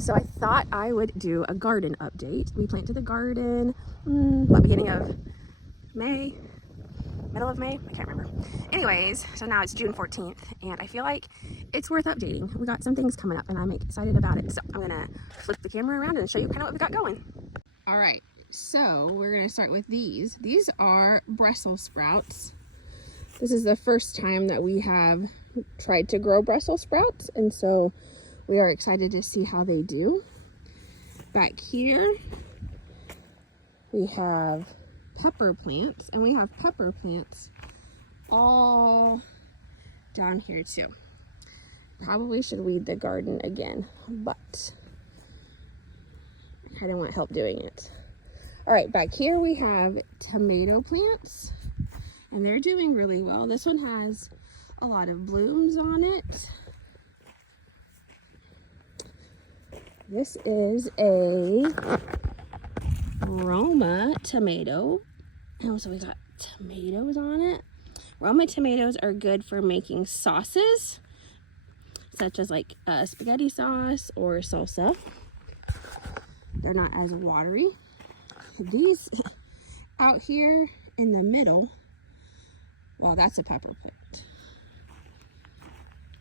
So I thought I would do a garden update. We planted the garden, beginning of May, middle of May, I can't remember. Anyways, so now it's June 14th and I feel like it's worth updating. We got some things coming up and I'm excited about it. So I'm gonna flip the camera around and show you kind of what we got going. All right, so we're gonna start with these. These are Brussels sprouts. This is the first time that we have tried to grow Brussels sprouts, and so we are excited to see how they do. Back here, we have pepper plants, and we have pepper plants all down here too. Probably should weed the garden again, but I kind of want help doing it. All right, back here we have tomato plants, and they're doing really well. This one has a lot of blooms on it. This is a Roma tomato. Oh, so we got tomatoes on it. Roma tomatoes are good for making sauces, such as like spaghetti sauce or salsa. They're not as watery. These out here in the middle, well, that's a pepper plant.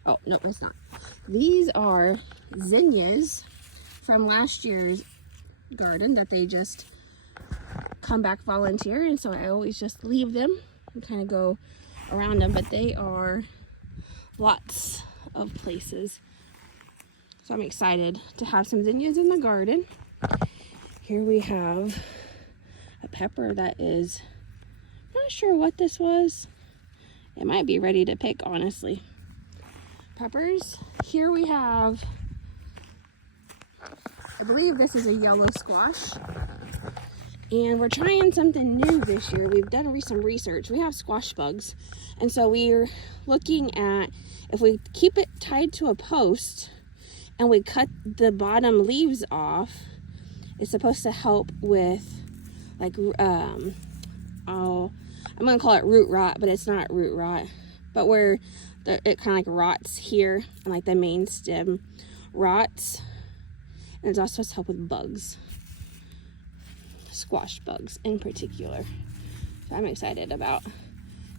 Oh, no, it's not. These are zinnias from last year's garden that they just come back volunteer, and so I always just leave them and kind of go around them, but they are lots of places. So I'm excited to have some zinnias in the garden. Here we have a pepper that is, I'm not sure what this was. It might be ready to pick, honestly. Peppers. Here we have, I believe this is a yellow squash. And we're trying something new this year. We've done some research. We have squash bugs. And so we're looking at if we keep it tied to a post and we cut the bottom leaves off, it's supposed to help with like, I'm gonna call it root rot, but it's not root rot. But where it kind of like rots here and like the main stem rots. And it's also supposed to help with bugs. Squash bugs in particular. So I'm excited about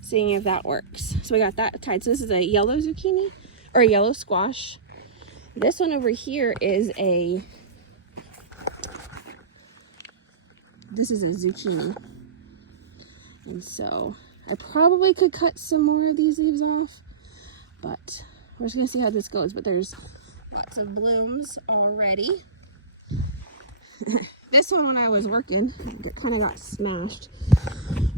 seeing if that works. So we got that tied. So this is a yellow zucchini or a yellow squash. This one over here is a zucchini. And so I probably could cut some more of these leaves off, but we're just gonna see how this goes. But there's lots of blooms already. This one, when I was working, it kind of got smashed.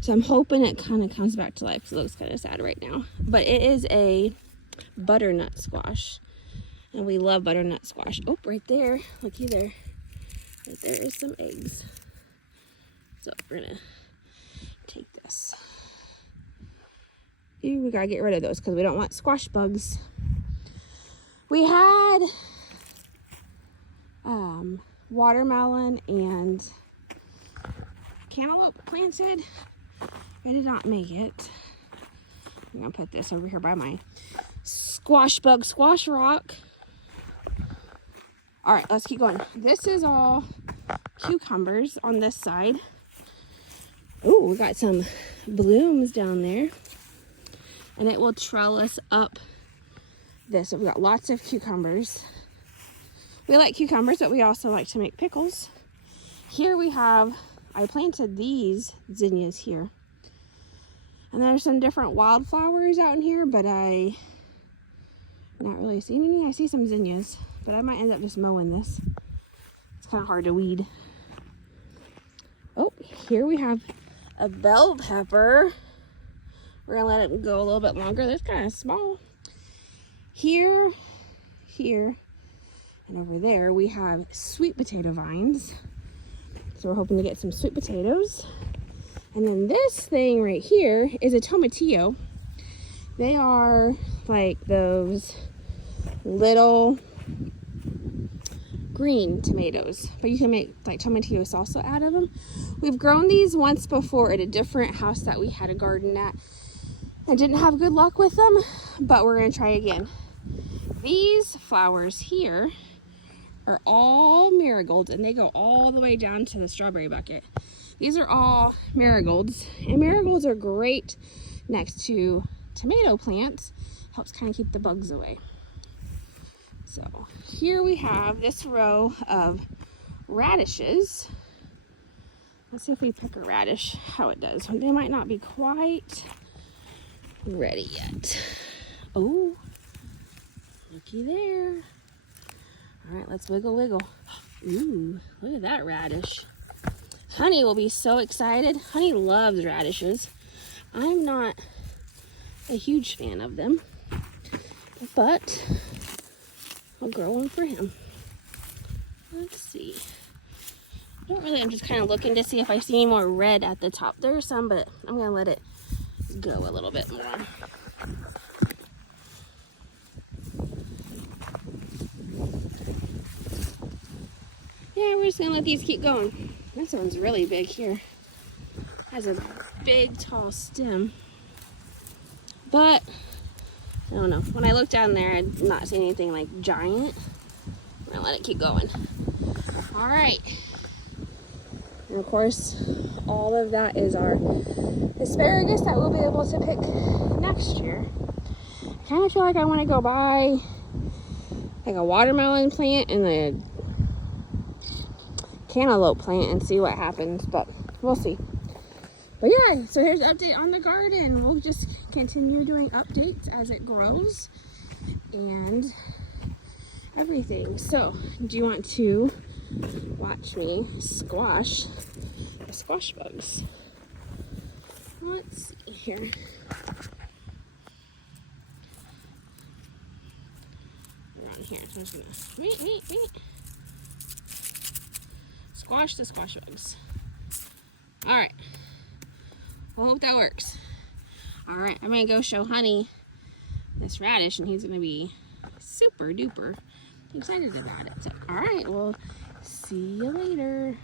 So I'm hoping it kind of comes back to life. It looks kind of sad right now. But it is a butternut squash. And we love butternut squash. Oh, right there. Looky there. Right there is some eggs. So we're going to take this. Ew, we got to get rid of those because we don't want squash bugs. We had watermelon and cantaloupe planted. I did not make it. I'm gonna put this over here by my squash rock. All right, let's keep going. This is all cucumbers on this side. Oh, we got some blooms down there, and it will trellis up this. So we've got lots of cucumbers. We like cucumbers, but we also like to make pickles. Here we have, I planted these zinnias here. And there's some different wildflowers out in here, but I'm not really seeing any. I see some zinnias, but I might end up just mowing this. It's kind of hard to weed. Oh, here we have a bell pepper. We're gonna let it go a little bit longer. That's kind of small. Here, and over there we have sweet potato vines. So we're hoping to get some sweet potatoes. And then this thing right here is a tomatillo. They are like those little green tomatoes, but you can make like tomatillo salsa out of them. We've grown these once before at a different house that we had a garden at. I didn't have good luck with them, but we're gonna try again. These flowers here are all marigolds, and they go all the way down to the strawberry bucket. These are all marigolds, and marigolds are great next to tomato plants. Helps kind of keep the bugs away. So here we have this row of radishes. Let's see if we pick a radish, how it does. They might not be quite ready yet. Oh, looky there. All right, let's wiggle, wiggle. Ooh, look at that radish. Honey will be so excited. Honey loves radishes. I'm not a huge fan of them, but I'll grow one for him. Let's see. I'm just kind of looking to see if I see any more red at the top. There's some, but I'm gonna let it go a little bit more. Yeah, we're just gonna let these keep going. This one's really big here. Has a big, tall stem. But, I don't know. When I look down there, I'm not seeing anything like giant. I'm gonna let it keep going. All right. And of course, all of that is our asparagus that we'll be able to pick next year. I kind of feel like I want to go buy like a watermelon plant and a cantaloupe plant and see what happens, but we'll see. But yeah, so here's an update on the garden. We'll just continue doing updates as it grows and everything. So, do you want to watch me squash the squash bugs? Let's see here. Around here, so I'm just gonna wait. Squash the squash bugs. All right. I hope that works. All right, I'm gonna go show Honey this radish, and he's gonna be super duper excited about it. So, all right, well, see you later.